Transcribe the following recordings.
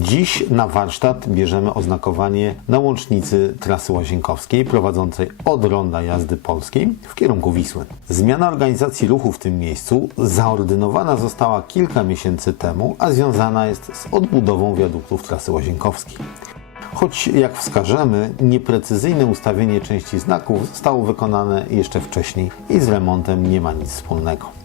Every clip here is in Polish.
Dziś na warsztat bierzemy oznakowanie na łącznicy trasy łazienkowskiej prowadzącej od ronda jazdy polskiej w kierunku Wisły. Zmiana organizacji ruchu w tym miejscu zaordynowana została kilka miesięcy temu, a związana jest z odbudową wiaduktów trasy łazienkowskiej. Choć jak wskażemy, nieprecyzyjne ustawienie części znaków zostało wykonane jeszcze wcześniej i z remontem nie ma nic wspólnego.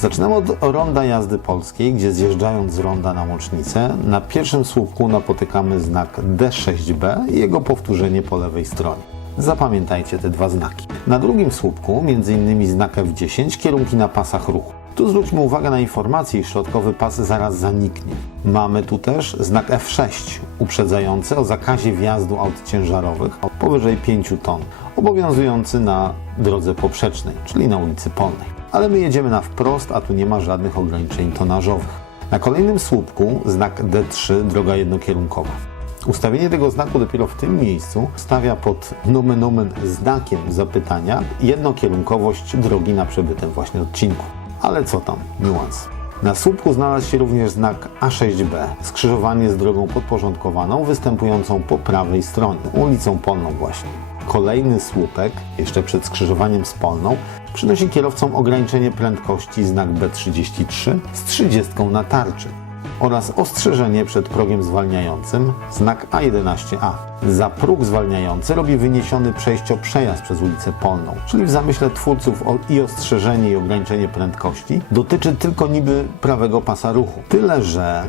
Zaczynamy od ronda jazdy polskiej, gdzie zjeżdżając z ronda na łącznicę, na pierwszym słupku napotykamy znak D6B i jego powtórzenie po lewej stronie. Zapamiętajcie te dwa znaki. Na drugim słupku, m.in. znak F10, kierunki na pasach ruchu. Tu zwróćmy uwagę na informację, iż środkowy pas zaraz zaniknie. Mamy tu też znak F6, uprzedzający o zakazie wjazdu aut ciężarowych powyżej 5 ton, obowiązujący na drodze poprzecznej, czyli na ulicy Polnej. Ale my jedziemy na wprost, a tu nie ma żadnych ograniczeń tonażowych. Na kolejnym słupku znak D3, droga jednokierunkowa. Ustawienie tego znaku dopiero w tym miejscu stawia pod nomen omen znakiem zapytania jednokierunkowość drogi na przebytym właśnie odcinku. Ale co tam, niuans. Na słupku znalazł się również znak A6B, skrzyżowanie z drogą podporządkowaną występującą po prawej stronie, ulicą Polną właśnie. Kolejny słupek, jeszcze przed skrzyżowaniem z Polną, przynosi kierowcom ograniczenie prędkości znak B33 z 30 na tarczy oraz ostrzeżenie przed progiem zwalniającym, znak A11A. Za próg zwalniający robi wyniesiony przejścio-przejazd przez ulicę Polną, czyli w zamyśle twórców i ostrzeżenie i ograniczenie prędkości dotyczy tylko niby prawego pasa ruchu. Tyle, że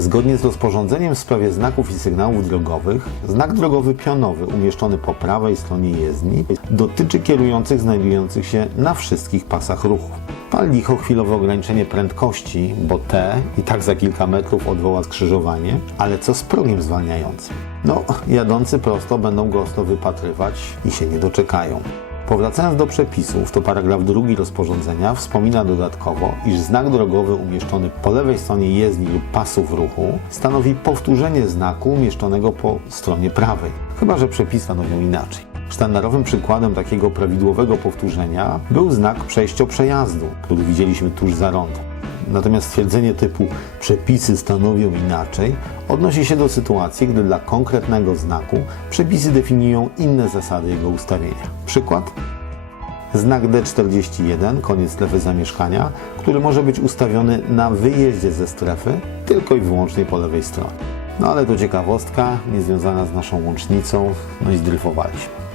Zgodnie z rozporządzeniem w sprawie znaków i sygnałów drogowych, znak drogowy pionowy umieszczony po prawej stronie jezdni dotyczy kierujących znajdujących się na wszystkich pasach ruchu. Pal licho chwilowe ograniczenie prędkości, bo te i tak za kilka metrów odwoła skrzyżowanie, ale co z progiem zwalniającym? No, jadący prosto będą go wypatrywać i się nie doczekają. Powracając do przepisów, to paragraf drugi rozporządzenia wspomina dodatkowo, iż znak drogowy umieszczony po lewej stronie jezdni lub pasów ruchu stanowi powtórzenie znaku umieszczonego po stronie prawej, chyba że przepisy stanowią inaczej. Sztandarowym przykładem takiego prawidłowego powtórzenia był znak przejścio-przejazdu, który widzieliśmy tuż za rondem. Natomiast stwierdzenie typu przepisy stanowią inaczej odnosi się do sytuacji, gdy dla konkretnego znaku przepisy definiują inne zasady jego ustawienia. Przykład? Znak D41, koniec strefy zamieszkania, który może być ustawiony na wyjeździe ze strefy tylko i wyłącznie po lewej stronie. No ale to ciekawostka, niezwiązana z naszą łącznicą, no i zdryfowaliśmy.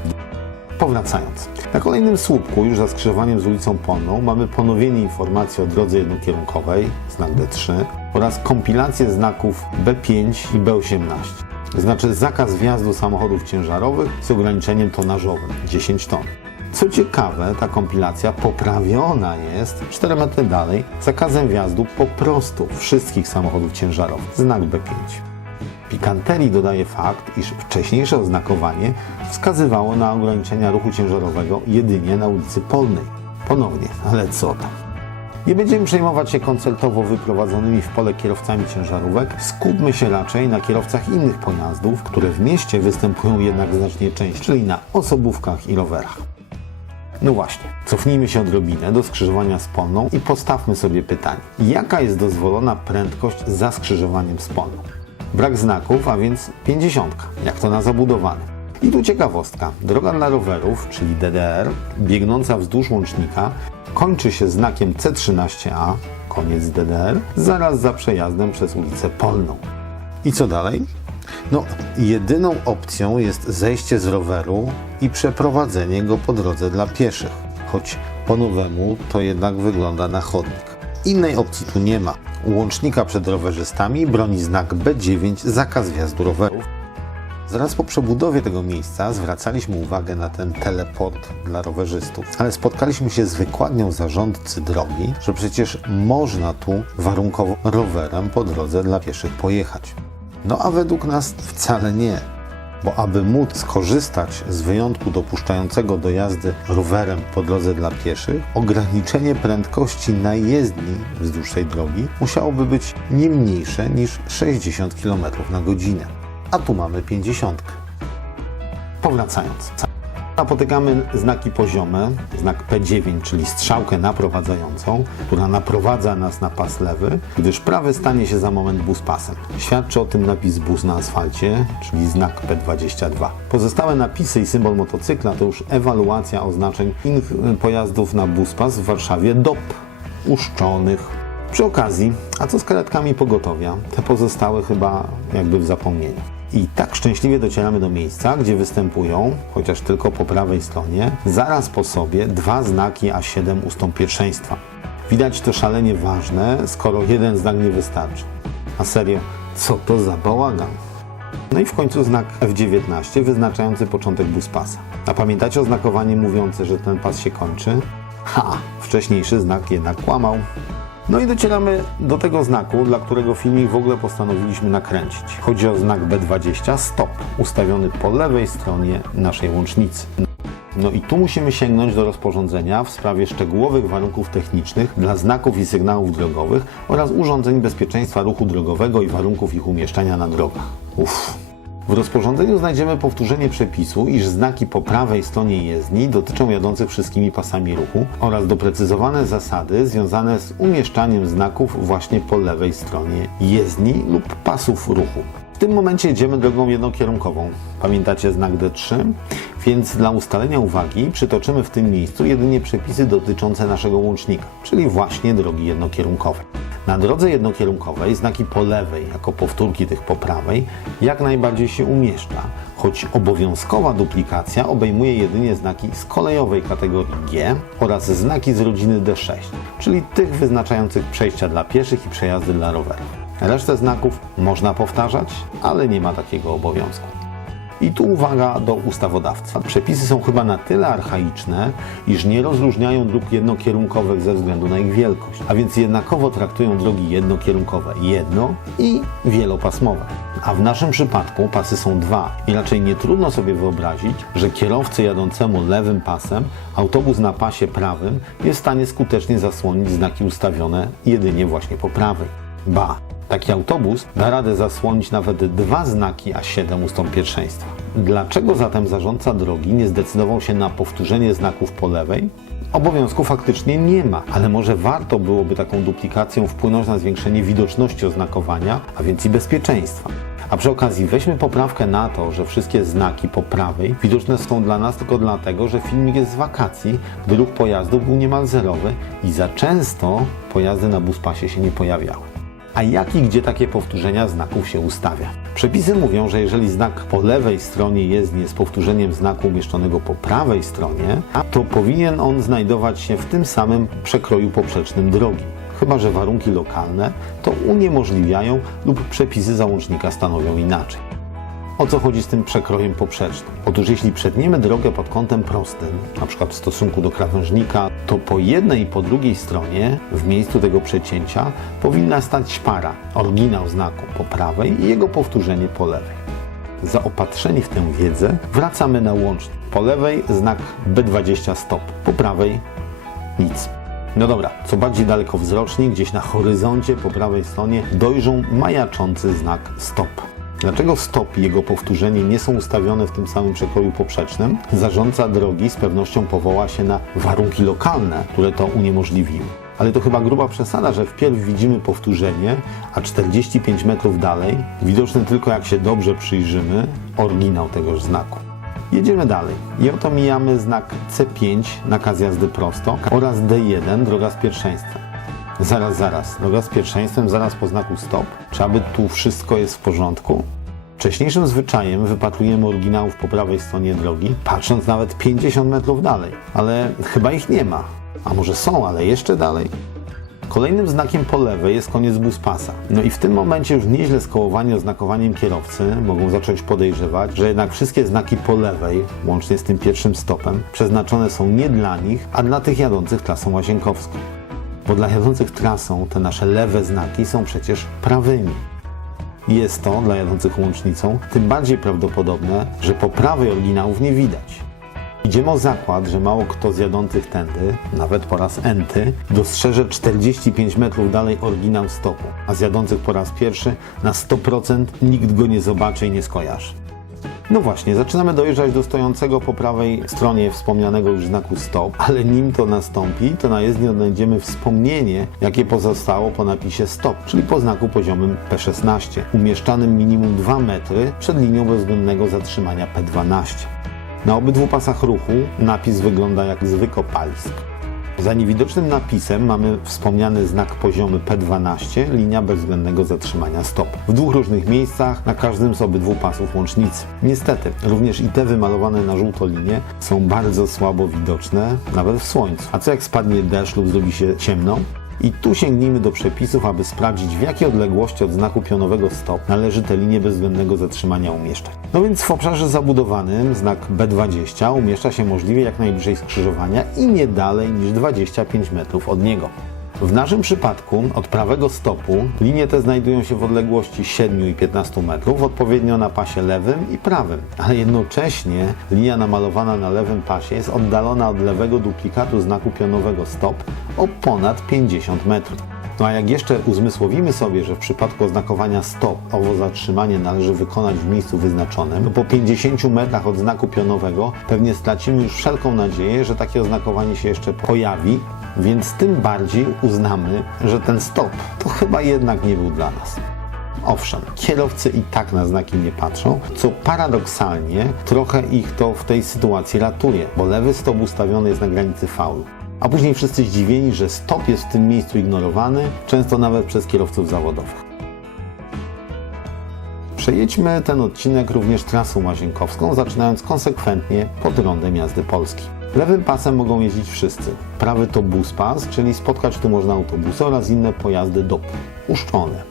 Powracając. Na kolejnym słupku, już za skrzyżowaniem z ulicą Polną, mamy ponowienie informacji o drodze jednokierunkowej, znak D3, oraz kompilację znaków B5 i B18. Znaczy zakaz wjazdu samochodów ciężarowych z ograniczeniem tonażowym 10 ton. Co ciekawe, ta kompilacja poprawiona jest 4 metry dalej zakazem wjazdu po prostu wszystkich samochodów ciężarowych, znak B5. Pikanterii dodaje fakt, iż wcześniejsze oznakowanie wskazywało na ograniczenia ruchu ciężarowego jedynie na ulicy Polnej. Ponownie, ale co tam? Nie będziemy przejmować się koncertowo wyprowadzonymi w pole kierowcami ciężarówek, skupmy się raczej na kierowcach innych pojazdów, które w mieście występują jednak znacznie częściej, czyli na osobówkach i rowerach. No właśnie, cofnijmy się odrobinę do skrzyżowania z Polną i postawmy sobie pytanie. Jaka jest dozwolona prędkość za skrzyżowaniem z Polną? Brak znaków, a więc 50, jak to na zabudowanym. I tu ciekawostka. Droga dla rowerów, czyli DDR, biegnąca wzdłuż łącznika, kończy się znakiem C13A, koniec DDR, zaraz za przejazdem przez ulicę Polną. I co dalej? No, jedyną opcją jest zejście z roweru i przeprowadzenie go po drodze dla pieszych. Choć po nowemu to jednak wygląda na chodnik. Innej opcji tu nie ma. Łącznika przed rowerzystami broni znak B9 zakaz wjazdu rowerów. Zaraz po przebudowie tego miejsca zwracaliśmy uwagę na ten teleport dla rowerzystów, ale spotkaliśmy się z wykładnią zarządcy drogi, że przecież można tu warunkowo rowerem po drodze dla pieszych pojechać. No a według nas wcale nie. Bo aby móc skorzystać z wyjątku dopuszczającego do jazdy rowerem po drodze dla pieszych, ograniczenie prędkości na jezdni wzdłuż tej drogi musiałoby być nie mniejsze niż 60 km na godzinę. A tu mamy 50. Powracając. Napotykamy znaki poziome, znak P9, czyli strzałkę naprowadzającą, która naprowadza nas na pas lewy, gdyż prawy stanie się za moment bus pasem. Świadczy o tym napis bus na asfalcie, czyli znak P22. Pozostałe napisy i symbol motocykla to już ewaluacja oznaczeń innych y, pojazdów na bus pas w Warszawie DOP uszczonych. Przy okazji, a co z karetkami pogotowia? Te pozostałe chyba jakby w zapomnieniu. I tak szczęśliwie docieramy do miejsca, gdzie występują, chociaż tylko po prawej stronie, zaraz po sobie dwa znaki A7 ustąp pierwszeństwa. Widać to szalenie ważne, skoro jeden znak nie wystarczy. A serio, co to za bałagan? No i w końcu znak F19 wyznaczający początek bus pasa. A pamiętacie oznakowanie mówiące, że ten pas się kończy? Ha, wcześniejszy znak jednak kłamał. No i docieramy do tego znaku, dla którego filmik w ogóle postanowiliśmy nakręcić. Chodzi o znak B20 stop, ustawiony po lewej stronie naszej łącznicy. No i tu musimy sięgnąć do rozporządzenia w sprawie szczegółowych warunków technicznych dla znaków i sygnałów drogowych oraz urządzeń bezpieczeństwa ruchu drogowego i warunków ich umieszczania na drogach. Uff. W rozporządzeniu znajdziemy powtórzenie przepisu, iż znaki po prawej stronie jezdni dotyczą jadących wszystkimi pasami ruchu oraz doprecyzowane zasady związane z umieszczaniem znaków właśnie po lewej stronie jezdni lub pasów ruchu. W tym momencie jedziemy drogą jednokierunkową. Pamiętacie znak D3? Więc dla ustalenia uwagi przytoczymy w tym miejscu jedynie przepisy dotyczące naszego łącznika, czyli właśnie drogi jednokierunkowej. Na drodze jednokierunkowej znaki po lewej, jako powtórki tych po prawej, jak najbardziej się umieszcza, choć obowiązkowa duplikacja obejmuje jedynie znaki z kolejowej kategorii G oraz znaki z rodziny D6, czyli tych wyznaczających przejścia dla pieszych i przejazdy dla rowerów. Resztę znaków można powtarzać, ale nie ma takiego obowiązku. I tu uwaga do ustawodawcy. Przepisy są chyba na tyle archaiczne, iż nie rozróżniają dróg jednokierunkowych ze względu na ich wielkość, a więc jednakowo traktują drogi jednokierunkowe jedno i wielopasmowe. A w naszym przypadku pasy są dwa i raczej nie trudno sobie wyobrazić, że kierowcy jadącemu lewym pasem autobus na pasie prawym jest w stanie skutecznie zasłonić znaki ustawione jedynie właśnie po prawej. Ba, Taki autobus da radę zasłonić nawet dwa znaki A7 ustąp pierwszeństwa. Dlaczego zatem zarządca drogi nie zdecydował się na powtórzenie znaków po lewej? Obowiązku faktycznie nie ma, ale może warto byłoby taką duplikacją wpłynąć na zwiększenie widoczności oznakowania, a więc i bezpieczeństwa. A przy okazji weźmy poprawkę na to, że wszystkie znaki po prawej widoczne są dla nas tylko dlatego, że filmik jest z wakacji, gdy ruch pojazdów był niemal zerowy i za często pojazdy na buspasie się nie pojawiały a jak i gdzie takie powtórzenia znaków się ustawia. Przepisy mówią, że jeżeli znak po lewej stronie jest powtórzeniem znaku umieszczonego po prawej stronie, to powinien on znajdować się w tym samym przekroju poprzecznym drogi. Chyba, że warunki lokalne to uniemożliwiają lub przepisy załącznika stanowią inaczej. O co chodzi z tym przekrojem poprzecznym? Otóż jeśli przetniemy drogę pod kątem prostym, na przykład w stosunku do krawężnika, to po jednej i po drugiej stronie, w miejscu tego przecięcia, powinna stać szpara, oryginał znaku po prawej i jego powtórzenie po lewej. Zaopatrzeni w tę wiedzę, wracamy na łącznik. Po lewej znak B20 stop, po prawej nic. No dobra, co bardziej dalekowzroczni, gdzieś na horyzoncie po prawej stronie dojrzą majaczący znak stop. Dlaczego stop i jego powtórzenie nie są ustawione w tym samym przekroju poprzecznym? Zarządca drogi z pewnością powoła się na warunki lokalne, które to uniemożliwiły. Ale to chyba gruba przesada, że wpierw widzimy powtórzenie, a 45 metrów dalej, widoczny tylko jak się dobrze przyjrzymy, oryginał tegoż znaku. Jedziemy dalej i oto mijamy znak C5, nakaz jazdy prosto oraz D1, droga z pierwszeństwem. Zaraz, zaraz. Droga z pierwszeństwem zaraz po znaku stop. Czy aby tu wszystko jest w porządku? Wcześniejszym zwyczajem wypatrujemy oryginałów po prawej stronie drogi, patrząc nawet 50 metrów dalej. Ale chyba ich nie ma. A może są, ale jeszcze dalej? Kolejnym znakiem po lewej jest koniec bus pasa. No i w tym momencie już nieźle skołowani oznakowaniem kierowcy mogą zacząć podejrzewać, że jednak wszystkie znaki po lewej, łącznie z tym pierwszym stopem, przeznaczone są nie dla nich, a dla tych jadących trasą łazienkowską bo dla jadących trasą te nasze lewe znaki są przecież prawymi. Jest to dla jadących łącznicą tym bardziej prawdopodobne, że po prawej oryginałów nie widać. Idziemy o zakład, że mało kto z jadących tędy, nawet po raz enty, dostrzeże 45 metrów dalej oryginał stopu, a z jadących po raz pierwszy na 100% nikt go nie zobaczy i nie skojarzy. No właśnie, zaczynamy dojeżdżać do stojącego po prawej stronie wspomnianego już znaku stop, ale nim to nastąpi, to na jezdni odnajdziemy wspomnienie, jakie pozostało po napisie stop, czyli po znaku poziomym P16, umieszczanym minimum 2 metry przed linią bezwzględnego zatrzymania P12. Na obydwu pasach ruchu napis wygląda jak z wykopalisk. Za niewidocznym napisem mamy wspomniany znak poziomy P12, linia bezwzględnego zatrzymania stop. W dwóch różnych miejscach, na każdym z obydwu pasów łącznicy. Niestety, również i te wymalowane na żółto linie są bardzo słabo widoczne, nawet w słońcu. A co jak spadnie deszcz lub zrobi się ciemno? I tu sięgnijmy do przepisów, aby sprawdzić w jakiej odległości od znaku pionowego stop należy tę linię bezwzględnego zatrzymania umieszczać. No więc w obszarze zabudowanym znak B20 umieszcza się możliwie jak najbliżej skrzyżowania i nie dalej niż 25 metrów od niego. W naszym przypadku od prawego stopu linie te znajdują się w odległości 7 i 15 metrów, odpowiednio na pasie lewym i prawym, ale jednocześnie linia namalowana na lewym pasie jest oddalona od lewego duplikatu znaku pionowego stop o ponad 50 metrów. No a jak jeszcze uzmysłowimy sobie, że w przypadku oznakowania stop owo zatrzymanie należy wykonać w miejscu wyznaczonym, to po 50 metrach od znaku pionowego pewnie stracimy już wszelką nadzieję, że takie oznakowanie się jeszcze pojawi, więc tym bardziej uznamy, że ten stop to chyba jednak nie był dla nas. Owszem, kierowcy i tak na znaki nie patrzą, co paradoksalnie trochę ich to w tej sytuacji ratuje, bo lewy stop ustawiony jest na granicy faulu. A później wszyscy zdziwieni, że stop jest w tym miejscu ignorowany, często nawet przez kierowców zawodowych. Przejedźmy ten odcinek również trasą łazienkowską, zaczynając konsekwentnie pod rondem jazdy Polski. Lewym pasem mogą jeździć wszyscy. Prawy to bus pas, czyli spotkać tu można autobusy oraz inne pojazdy DOP, uszczone.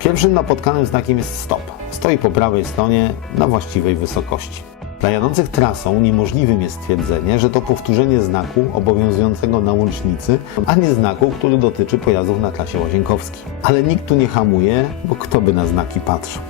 Pierwszym napotkanym znakiem jest stop. Stoi po prawej stronie na właściwej wysokości. Dla jadących trasą niemożliwym jest stwierdzenie, że to powtórzenie znaku obowiązującego na łącznicy, a nie znaku, który dotyczy pojazdów na trasie łazienkowskiej. Ale nikt tu nie hamuje, bo kto by na znaki patrzył.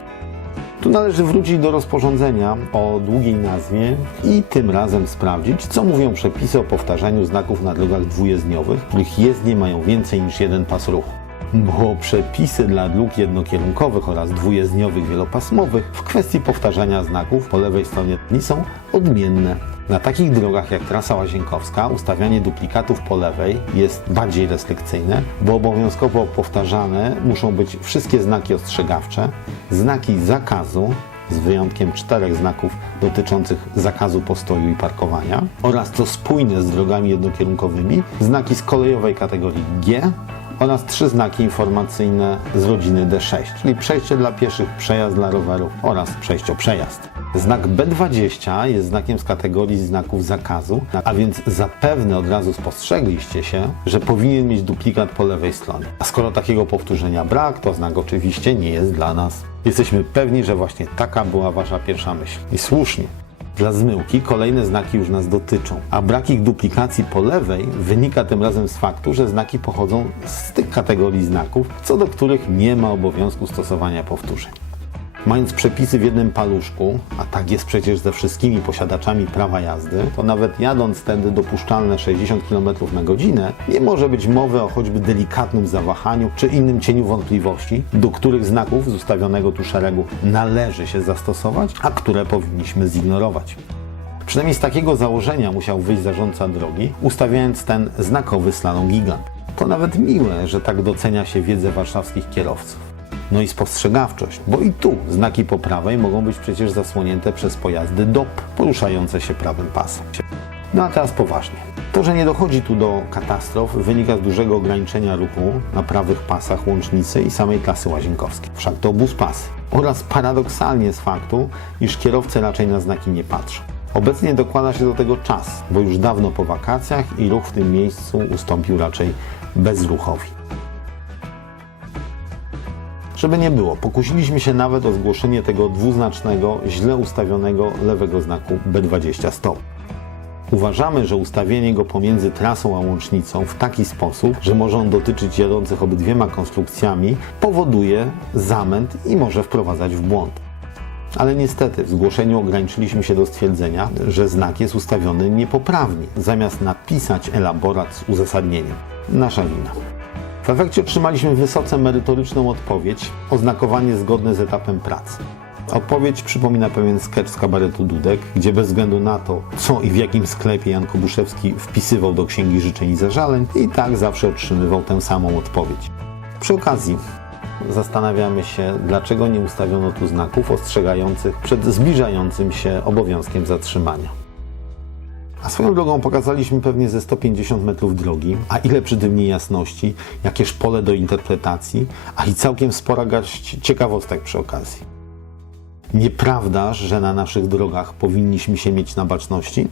Tu należy wrócić do rozporządzenia o długiej nazwie i tym razem sprawdzić, co mówią przepisy o powtarzaniu znaków na drogach dwujezdniowych, których jezdnie mają więcej niż jeden pas ruchu. Bo przepisy dla dróg jednokierunkowych oraz dwujezdniowych wielopasmowych w kwestii powtarzania znaków po lewej stronie nie są odmienne. Na takich drogach jak trasa łazienkowska ustawianie duplikatów po lewej jest bardziej restrykcyjne, bo obowiązkowo powtarzane muszą być wszystkie znaki ostrzegawcze, znaki zakazu, z wyjątkiem czterech znaków dotyczących zakazu postoju i parkowania oraz co spójne z drogami jednokierunkowymi, znaki z kolejowej kategorii G oraz trzy znaki informacyjne z rodziny D6, czyli przejście dla pieszych, przejazd dla rowerów oraz przejścio-przejazd. Znak B20 jest znakiem z kategorii znaków zakazu, a więc zapewne od razu spostrzegliście się, że powinien mieć duplikat po lewej stronie. A skoro takiego powtórzenia brak, to znak oczywiście nie jest dla nas. Jesteśmy pewni, że właśnie taka była Wasza pierwsza myśl. I słusznie. Dla zmyłki kolejne znaki już nas dotyczą, a brak ich duplikacji po lewej wynika tym razem z faktu, że znaki pochodzą z tych kategorii znaków, co do których nie ma obowiązku stosowania powtórzeń. Mając przepisy w jednym paluszku, a tak jest przecież ze wszystkimi posiadaczami prawa jazdy, to nawet jadąc tędy dopuszczalne 60 km na godzinę, nie może być mowy o choćby delikatnym zawahaniu czy innym cieniu wątpliwości, do których znaków z ustawionego tu szeregu należy się zastosować, a które powinniśmy zignorować. Przynajmniej z takiego założenia musiał wyjść zarządca drogi, ustawiając ten znakowy slalom gigant. To nawet miłe, że tak docenia się wiedzę warszawskich kierowców. No i spostrzegawczość, bo i tu znaki po prawej mogą być przecież zasłonięte przez pojazdy DOP poruszające się prawym pasem. No a teraz poważnie. To, że nie dochodzi tu do katastrof, wynika z dużego ograniczenia ruchu na prawych pasach łącznicy i samej klasy łazienkowskiej. Wszak to bus pasy. Oraz paradoksalnie z faktu, iż kierowcy raczej na znaki nie patrzą. Obecnie dokłada się do tego czas, bo już dawno po wakacjach i ruch w tym miejscu ustąpił raczej bezruchowi. Żeby nie było, pokusiliśmy się nawet o zgłoszenie tego dwuznacznego, źle ustawionego lewego znaku B20 stop. Uważamy, że ustawienie go pomiędzy trasą a łącznicą w taki sposób, że może on dotyczyć jadących obydwiema konstrukcjami, powoduje zamęt i może wprowadzać w błąd. Ale niestety w zgłoszeniu ograniczyliśmy się do stwierdzenia, że znak jest ustawiony niepoprawnie, zamiast napisać elaborat z uzasadnieniem. Nasza wina. W efekcie otrzymaliśmy wysoce merytoryczną odpowiedź, oznakowanie zgodne z etapem pracy. Odpowiedź przypomina pewien sketch z kabaretu Dudek, gdzie bez względu na to, co i w jakim sklepie Jan Kobuszewski wpisywał do księgi życzeń i zażaleń, i tak zawsze otrzymywał tę samą odpowiedź. Przy okazji zastanawiamy się, dlaczego nie ustawiono tu znaków ostrzegających przed zbliżającym się obowiązkiem zatrzymania. A swoją drogą pokazaliśmy pewnie ze 150 metrów drogi, a ile przy tym niejasności, jakież pole do interpretacji, a i całkiem spora garść ciekawostek przy okazji. Nieprawdaż, że na naszych drogach powinniśmy się mieć na baczności?